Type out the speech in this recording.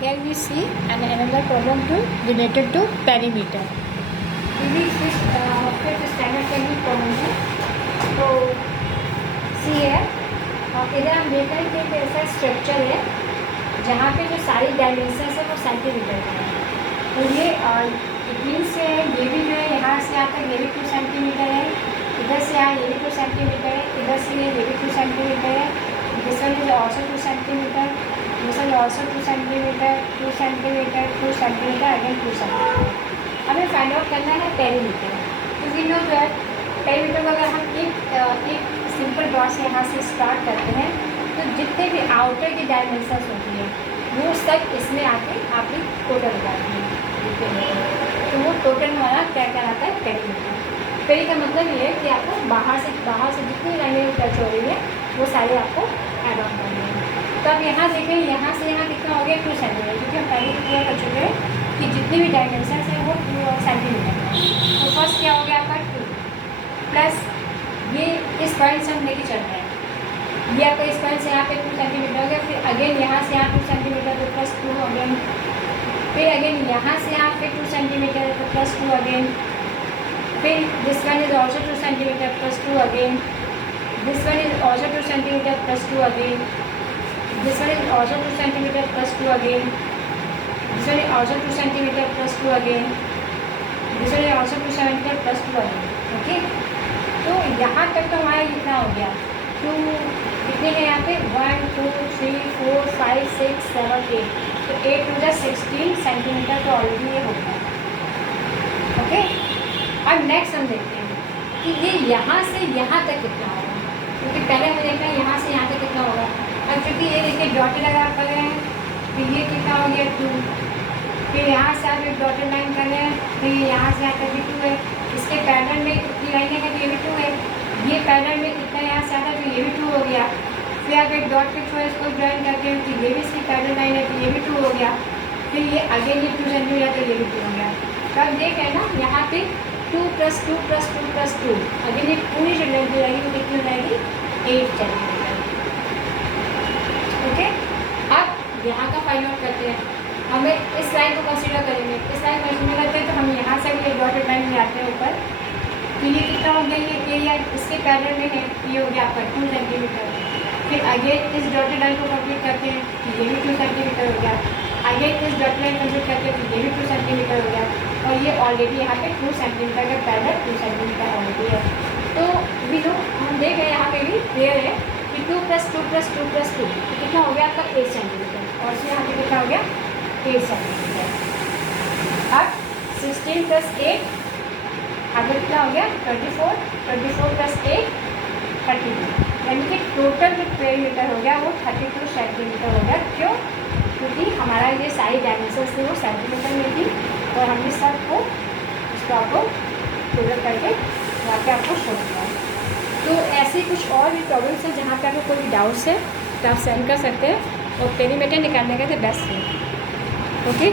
Here we see another problem related to perimeter. We switch after the standard technique problem है. तो see here, इधर हम देख रहे हैं कि ऐसा स्ट्रक्चर है जहाँ पे जो सारी डायमेंशन है वो सेंटीमीटर का है. तो ये इट मीन्स ये भी जो है यहाँ से यहाँ तक ये भी 2 सेंटीमीटर है, इधर से यहाँ ये भी 2 सेंटीमीटर है, इधर से ये भी 2 सेंटीमीटर है, this one is also 2 centimetre, this one also 2 centimetre, 2 centimetre, 2 centimetre, again 2 centimetre. हमें फाइंड आउट करना है पेरीमीटर. तो वी नो दैट पेरीमीटर को अगर हम एक सिंपल डॉट से यहाँ से स्टार्ट करते हैं तो जितने भी आउटर की डायमेंशंस होती है वो तक इसमें आके आपकी टोटल हो जाती है. तो वो टोटल हमारा क्या कहलाता है? पेरीमीटर. पेरी का मतलब ये है कि आपको बाहर से जितनी लाइनें टच हो रही है वो सारे आपको ऐड ऑन करनी है. तो अब यहाँ देखें, यहाँ से यहाँ कितना हो गया? 2 सेंटीमीटर, क्योंकि हम पहले भी क्लियर कर चुके हैं कि जितनी भी डायमेंशन है वो 2 सेंटीमीटर है. तो फर्स्ट क्या हो गया आपका 2 प्लस ये इस पॉइंट से हम लेके चल रहे हैं, ये आपका इस पॉइंट से यहाँ पे 2 सेंटीमीटर हो गया. फिर अगेन यहाँ से यहाँ 2 सेंटीमीटर तो प्लस 2 अगेन, फिर अगेन यहाँ से यहाँ पे 2 सेंटीमीटर तो प्लस 2 अगेन, फिर this one is also 2 centimetre plus 2 again, this one is also 2 centimetre plus 2 again, this one is also 2 centimetre plus 2 again, this one is also 2 centimetre plus 2 again, this one is also 2 centimetre plus 2 again. Okay, तो यहाँ तक तो हमारा कितना हो गया? 2 कितने हैं यहाँ पे? 1 2 3 4 5 6 7 8. तो 8 टू द 16 सेंटीमीटर तो ऑलरेडी ये हो गया. ओके, अब नेक्स्ट हम देखते हैं कि ये यहाँ से यहाँ तक कितना होगा, क्योंकि पहले हमें देखना है यहाँ से यहाँ तक कितना होगा. अब चूँकि ये देखिए डॉटेड लगा कर रहे हैं तो ये कितना हो गया 2, फिर यहाँ से आप एक डॉटेड लाइन कर रहे हैं तो ये यहाँ से यहाँ तक भी 2 है. इसके पैटर्न में कितनी लाइनें हैं तो ये भी 2 है. ये पैटर्न में कितना यहाँ से आता है तो ये भी 2 हो गया. फिर आप एक डॉट के थ्रू इसको ज्वाइन करते हैं तो ये भी इसकी पैटर्न लाइन है तो ये भी 2 हो गया. फिर ये अगेन ये 2 सेंटीमीटर तो ये भी 2 हो गया. तो अब देख रहे हैं ना यहाँ पे 2 + 2 + 2 + 2, अगेन ये पूरी जो लेंथ हो जाएगी वो कितनी हो जाएगी? 8 सेंटीमीटर. ओके, अब यहाँ का फाइंड आउट करते हैं. हमें इस लाइन को कंसीडर करेंगे. इस लाइन को कंसीडर करते हैं तो हम यहाँ से भी डॉटेड लाइन में आते हैं ऊपर. तो ये कितना हो गया? ये एरिया इसके पैटर्न में है, ये हो गया आपका 2 सेंटीमीटर. फिर अगेन इस डॉटेड लाइन को कंप्लीट करते हैं तो ये भी 2 सेंटीमीटर हो गया. अगेन इस डॉटेड लाइन कंप्लीट करते हैं तो ये भी 2 सेंटीमीटर हो गया. और ये ऑलरेडी यहाँ पे 2 सेंटीमीटर का पैटर्न 2 सेंटीमीटर ऑलरेडी है. तो भी तो हम देख रहे हैं यहाँ पे भी क्लियर है कि 2 + 2 + 2 + 2 कितना हो गया आपका? 8 सेंटीमीटर. और इसमें यहाँ पे कितना हो गया? 8 सेंटीमीटर. अब 16 + 8 आगे कितना हो गया? 24. 24 + 8 32. यानी कि टोटल जो पेरीमीटर हो गया वो 32 सेंटीमीटर हो गया. क्यों? क्योंकि हमारा ये सारी डायमेंशन थी वो सेंटीमीटर में थी और हमने सबको उसको आपको टोटल करके वहाँ पे आपको शो किया. तो ऐसे कुछ और भी प्रॉब्लम्स हैं जहाँ पे आपको कोई भी डाउट्स है तो आप सेंड कर सकते हैं और पेरीमीटर निकालने का तो बेस्ट है. ओके.